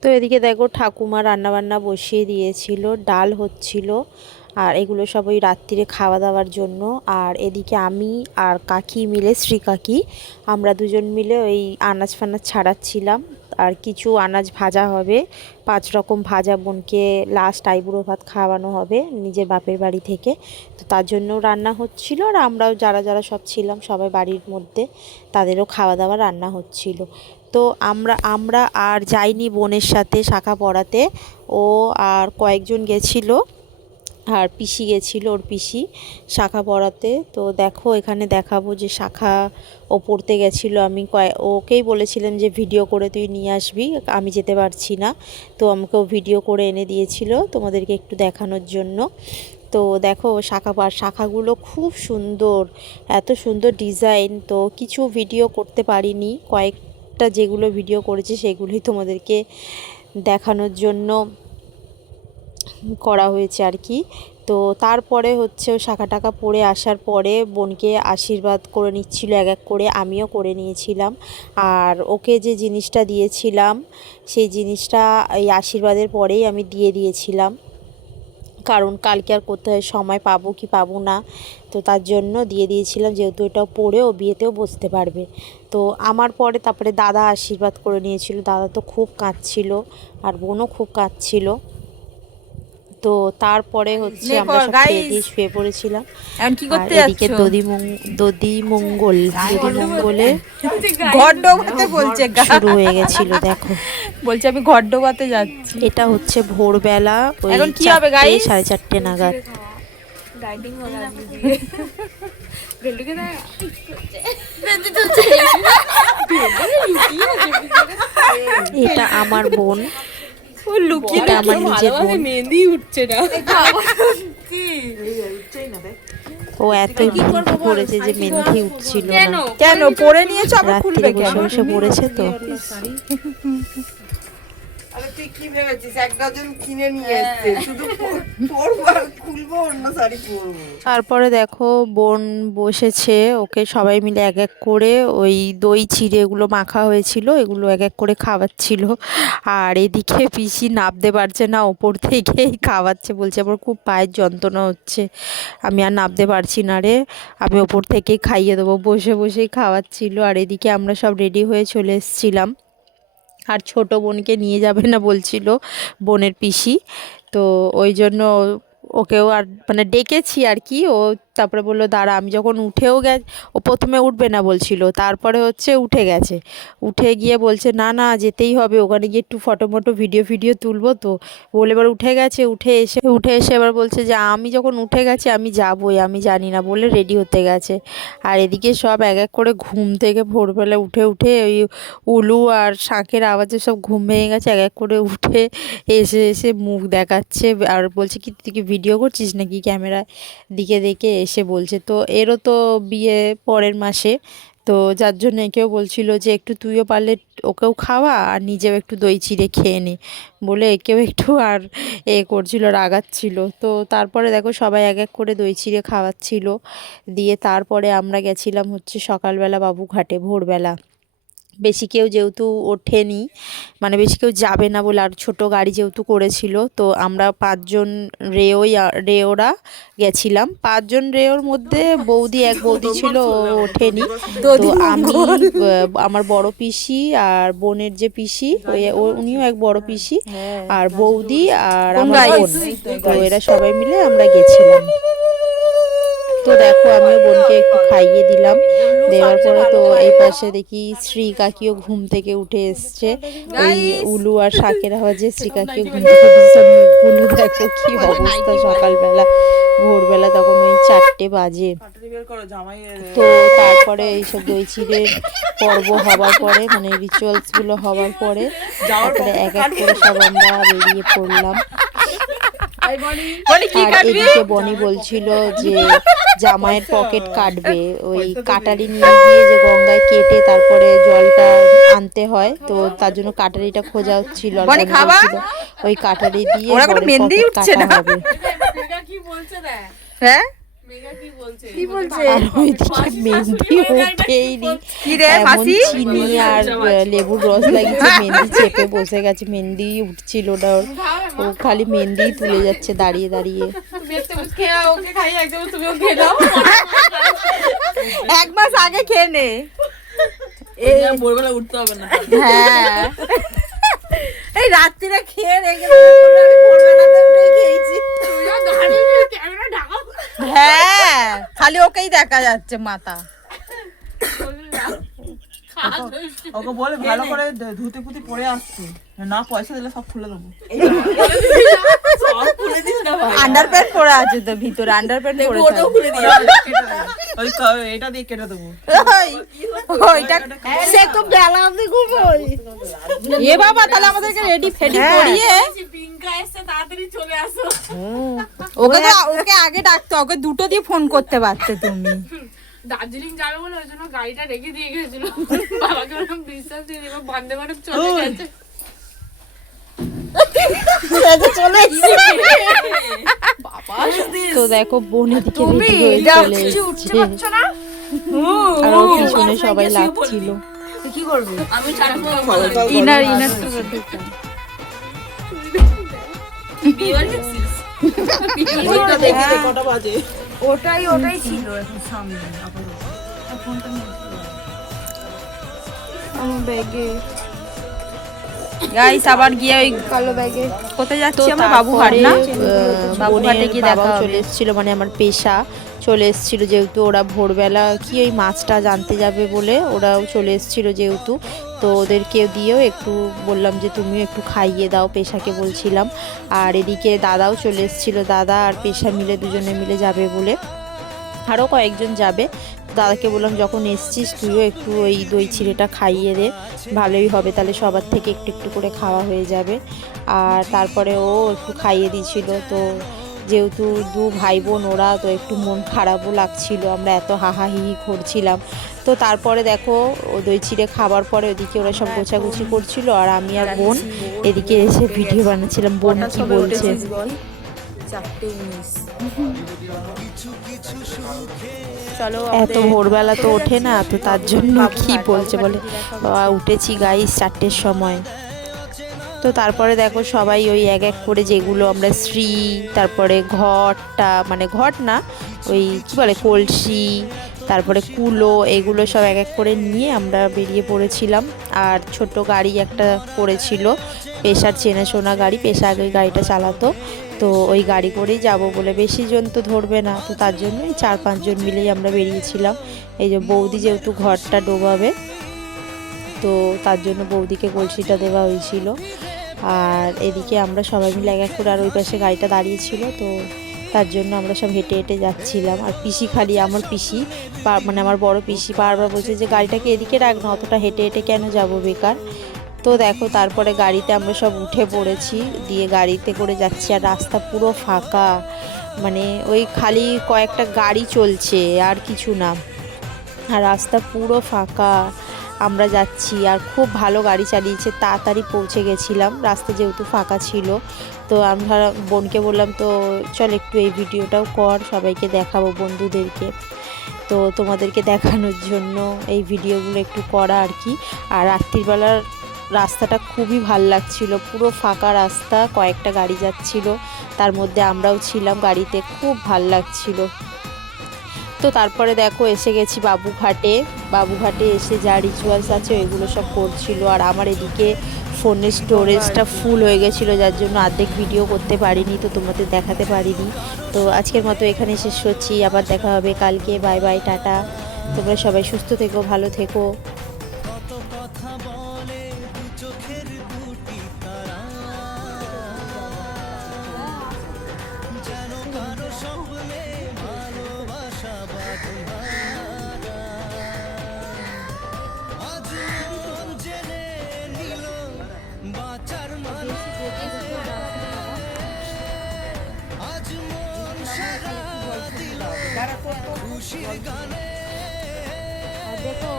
তো এদিকে দেখো ঠাকুমা রান্নাবান্না বসিয়ে দিয়েছিল, ডাল হচ্ছিল, আর এগুলো সব ওই রাত্রিরে খাওয়া দাওয়ার জন্য। আর এদিকে আমি আর কাকি মিলে, শ্রী কাকি, আমরা দুজন মিলে ওই আনাজ ফানাজ ছাড়াচ্ছিলাম। আর কিছু আনাজ ভাজা হবে, 5 রকম ভাজা বোনকে লাস্ট আইবুড়ো ভাত খাওয়ানো হবে নিজের বাপের বাড়ি থেকে। তো তার জন্য রান্না হচ্ছিল, আর আমরাও যারা যারা সব ছিলাম সবাই বাড়ির মধ্যে, তাদেরও খাওয়া দাওয়া রান্না হচ্ছিল। তো আমরা আর যাইনি বোনের সাথে শাখা পড়াতে, ও আর কয়েকজন গেছিলো, আর পিসি গেছিলো, ওর পিসি শাখা পড়াতে। তো দেখো এখানে দেখাবো যে শাখা ও পড়তে গেছিলো, আমি ওকেই বলেছিলাম যে ভিডিও করে তুই নিয়ে আসবি, আমি যেতে পারছি না। তো আমাকেও ভিডিও করে এনে দিয়েছিল তোমাদেরকে একটু দেখানোর জন্য। তো দেখো শাখাগুলো খুব সুন্দর, এত সুন্দর ডিজাইন। তো কিছু ভিডিও করতে পারিনি, কয়েকটা যেগুলো ভিডিও করেছি সেগুলোই তোমাদেরকে দেখানোর জন্য করা হয়েছে আর কি। তো তারপরে হচ্ছে শাখা টাকা পরে আসার পরে বোনকে আশীর্বাদ করে নিচ্ছিল এক এক করে, আমিও করে নিয়েছিলাম। আর ওকে যে জিনিসটা দিয়েছিলাম সেই জিনিসটা এই আশীর্বাদের পরেই আমি দিয়ে দিয়েছিলাম, কারণ কালকে আর কোথায় সময় পাবো কি পাবো না, তো তার জন্য দিয়ে দিয়েছিলাম, যেহেতু এটাও পরে ও বিয়েতেও বসতে পারবে। তো আমার পরে তারপরে দাদা আশীর্বাদ করে নিয়েছিল, দাদা তো খুব কাঁদছিল আর বোনও খুব কাঁদছিল। তো তারপরে হচ্ছে আমরা সব খেয়ে দিয়ে শুয়ে পড়েছিলাম। আর এদিকে দধি মঙ্গলে ঘর ডোবাতে বলছে, শুরু হয়ে গেছিল। দেখো বলছে আমি ঘর ডোবাতে যাচ্ছি। এটা হচ্ছে ভোরবেলা, ওই এখন কি হবে গাইস? 4:30 নাগাদ। এটা আমার বোন, এটা আমার নিজের বোন। মেহেন্দি উঠছে না, ও এত পড়েছে যে মেহেন্দি উঠছিল না। কেন পরে নিয়েছো আবার খুলবে রাত্রে বসে বসে পড়েছে তো। তুই কি ভেবেছিস এক ডজন কিনে নিয়ে এসেছে, শুধু পরবো আর খুলবো, অন্য শাড়ি পরবো। তারপরে দেখো বোন বসেছে, ওকে সবাই মিলে এক এক করে ওই দই চিড়ে এগুলো মাখা হয়েছিল, এগুলো এক এক করে খাওয়াচ্ছিল। আর এদিকে পিসি নামতে পারছে না, ওপর থেকেই খাওয়াচ্ছে, বলছে আমার খুব পায়ের যন্ত্রণা হচ্ছে, আমি আর নামতে পারছি না রে, আমি ওপর থেকেই খাইয়ে দেবো। বসে বসেই খাওয়াচ্ছিল। আর এদিকে আমরা সব রেডি হয়ে চলে এসেছিলাম। আর ছোট বোনকে নিয়ে যাবে না বলছিল বোনের পিসি, তো ওই জন্য ওকেও আর মানে ডেকেছি আর কি। ও তারপরে বললো দাঁড়া, আমি যখন উঠেও ও প্রথমে উঠবে না বলছিল, তারপরে হচ্ছে উঠে গেছে, উঠে গিয়ে বলছে না না যেতেই হবে, ওখানে গিয়ে একটু ফটো ভিডিও তুলবো। তো বলে এবার উঠে গেছে, উঠে এসে এবার বলছে যে আমি যখন উঠে গেছি আমি যাবই, আমি জানি না, বলে রেডি হতে গেছে। আর এদিকে সব এক এক করে ঘুম থেকে ভোরবেলা উঠে ওই উলু আর শাঁখের আওয়াজে সব ঘুম ভেঙে গেছে, এক এক করে উঠে এসে মুখ দেখাচ্ছে আর বলছে কি তুই কি ভিডিও করছিস নাকি, ক্যামেরা দিকে দেখে এসে বলছে। তো এরও তো বিয়ে পরের মাসে, তো যার জন্য একেও বলছিল যে একটু তুইও পারলে ওকেও খাওয়া আর নিজেও একটু দই চিড়ে খেয়ে নে, বলে একেও একটু আর করছিল, রাগাচ্ছিল। তো তারপরে দেখো সবাই এক এক করে দই চিড়ে খাওয়াচ্ছিল, দিয়ে তারপরে আমরা গেছিলাম হচ্ছে সকালবেলা বাবুঘাটে ভোরবেলা। বেশি কেউ যেহেতু ওঠেনি, মানে বেশি কেউ যাবে না বলে, আর ছোটো গাড়ি যেহেতু করেছিল, তো আমরা 5জন রেওরা গেছিলাম। 5জন রেওর মধ্যে এক বৌদি ছিল, ও ওঠেনি। তো আমি, আমার বড় পিসি আর বোনের যে পিসি, উনিও এক বড় পিসি, আর বৌদি আর আমার বোন, তো এরা সবাই মিলে আমরা গেছিলাম। তো দেখো আমিও বোনকে একটু খাইয়ে দিলাম, দেওয়ার পরে তো এই পাশে দেখি শ্রী কাকিও ঘুম থেকে উঠে এসছে, ওই উলু আর শাকের আওয়াজে শ্রী কাকিও ঘুম থেকে উঠেছে। মুখগুলো দেখো কি অবস্থা, সকালবেলা ভোরবেলা তখন ওই 4টে বাজে। তো তারপরে এইসব দই চিড়ের পর্ব হবার পরে, মানে রিচুয়ালসগুলো হবার পরে, তারপরে এক এক করে সব আমরা বেরিয়ে পড়লাম। আর এদিকে বনি বলছিল যে জামাইয়ের পকেট কাটবে, ওই কাটারি নিয়ে গিয়ে যে গঙ্গায় কেটে তারপরে জলটা আনতে হয়, তো তার জন্য কাটারিটা খোঁজা হচ্ছিল, ওই কাটারি দিয়ে পকেট কাটা হবে। হ্যাঁ কি বলছে আর ওইদিকে মেহেন্দি ওঠেইনি, কি রে এমন মাসি? চিনি আর লেবুর রস লাগিয়েছে, মেহেন্দি চেপে বসে গেছে, মেহেন্দি উঠছিল না ওর। ও খালি মেহেন্দি তুলে যাচ্ছে দাঁড়িয়ে দাঁড়িয়ে। এক মাস আগে খেয়ে নে। ভোরবেলা উঠতে হবে না। হ্যাঁ এই রাত্রিরে খেয়ে রেখে হ্যাঁ খালি ওকেই দেখা যাচ্ছে মাথা। ওকে বলে ভালো করে ধুতি পুতি পরে আসছে, না পয়সা দিলে সব খুলে দেবো। আন্ডারপ্যান্ট পরে আছে তো ভিতরে, আন্ডারপ্যান্ট পরে ওটাও খুলে দিয়ে এটা দিয়ে কেটে দেবো। ওইটা সে তো বেলা অবধি ঘুমোই। এ বাবা তাহলে আমাদেরকে রেডি ফেডি করিয়ে ওকে আগে ডাকতে, ওকে দুটো দিয়ে ফোন করতে পারতে তুমি। দার্জিলিং যাবে বলে ওই জন্য গাড়িটা রেখে দিয়ে গেছিল, বাবাকে ওরকম বিশ্বাস দিয়ে এবার বন্দে ভারত চলে গেছে। তো দেখো বোন এদিকে রেডি হয়ে চলে এসেছে, আর ওর পিছনে সবাই লাগছিল। কি করবে? আমি ইনার ইনার কটা বাজে? ওটাই ছিল এখন সামনে গাইস আবার গিয়ে ওই কালো ব্যাগে কোথায় যাচ্ছি আমরা? বাবুঘাট না? বাবুঘাটে গিয়ে দেখা চলে এসেছিল, মানে আমার পেশা চলে এসেছিল, যেহেতু ওরা ভোরবেলা কি ওই মাছটা জানতে যাবে বলে ওরাও চলে এসেছিল যেহেতু, তো ওদেরকে দিয়েও একটু বললাম যে তুমিও একটু খাইয়ে দাও, পেশাকে বলছিলাম। আর এদিকে দাদাও চলে এসেছিল, দাদা আর পেশা মিলে দুজনে মিলে যাবে বলে, আরও কয়েকজন যাবে। দাদাকে বললাম যখন এসছিস তুইও একটু ওই দই চিড়েটা খাইয়ে দে, ভালোই হবে, তাহলে সবার থেকে একটু একটু করে খাওয়া হয়ে যাবে। আর তারপরে ও একটু খাইয়ে দিয়েছিল। তো যেহেতু দু ভাই বোন ওরা, তো একটু মন খারাপও লাগছিল, আমরা এত হাহাহিহি করছিলাম। তো তারপরে দেখো ও দই চিড়ে খাবার পরে ওদিকে ওরা সব গোছাগুছি করছিল, আর আমি আর বোন এদিকে এসে ভিডিও বানাচ্ছিলাম। বোন কি বলছে? এত ভোরবেলা তো ওঠে না, তো তার জন্য কি বলছে বলে বাবা উঠেছি গাইস 4টের সময়। তো তারপরে দেখো সবাই ওই এক এক করে যেগুলো আমরা শ্রী, তারপরে ঘটটা, মানে ঘট না ওই কী বলে কলসি, তারপরে কুলো, এগুলো সব এক এক করে নিয়ে আমরা বেরিয়ে পড়েছিলাম। আর ছোট গাড়ি একটা করেছিল, পেশার চেনাশোনা গাড়ি, পেশা আগে গাড়িটা চালাতো, তো ওই গাড়ি করেই যাব বলে, বেশি জন তো ধরবে না, তো তার জন্যই 4-5 জন মিলেই আমরা বেরিয়েছিলাম। এই যে বৌদি যেহেতু ঘরটা ডোবাবে, তো তার জন্য বৌদিকে কলসিটা দেওয়া হয়েছিল। আর এদিকে আমরা সবাই মিলে এক এক করে, আর ওই পাশে গাড়িটা দাঁড়িয়েছিল, তো তার জন্য আমরা সব হেঁটে হেঁটে যাচ্ছিলাম। আর পিসি খালি, আমার পিসি মানে আমার বড় পিসি বারবার বলছে যে গাড়িটাকে এদিকে রাখ না, অতটা হেঁটে হেঁটে কেন যাব বেকার। তো দেখো তারপরে গাড়িতে আমরা সব উঠে পড়েছি, দিয়ে গাড়িতে করে যাচ্ছি, আর রাস্তা পুরো ফাঁকা, মানে ওই খালি কয়েকটা গাড়ি চলছে আর কিছু না, আর রাস্তা পুরো ফাঁকা। আমরা যাচ্ছি, আর খুব ভালো গাড়ি চালিয়েছে, তাড়াতাড়ি পৌঁছে গেছিলাম, রাস্তা যেহেতু ফাঁকা ছিল। তো আমরা বোনকে বললাম তো চল একটু এই ভিডিওটাও কর, সবাইকে দেখাবো বন্ধুদেরকে, তো তোমাদেরকে দেখানোর জন্য এই ভিডিওগুলো একটু করা আর কি। আর রাত্রিবেলার রাস্তাটা খুবই ভাল লাগছিল, পুরো ফাঁকা রাস্তা, কয়েকটা গাড়ি যাচ্ছিল, তার মধ্যে আমরাও ছিলাম গাড়িতে, খুব ভাল লাগছিল। তো তারপরে দেখো এসে গেছি বাবুঘাটে। বাবুঘাটে এসে যা রিচুয়ালস আছে এগুলো সব করছিল, আর আমার এদিকে ফোনের স্টোরেজটা ফুল হয়ে গেছিলো, যার জন্য অর্ধেক ভিডিও করতে পারিনি, তো তোমাদের দেখাতে পারিনি। তো আজকের মতো এখানে শেষ করছি, আবার দেখা হবে কালকে। Bye bye, tata. তোমরা সবাই সুস্থ থেকো, ভালো থেকো। খুশির গানে দেখো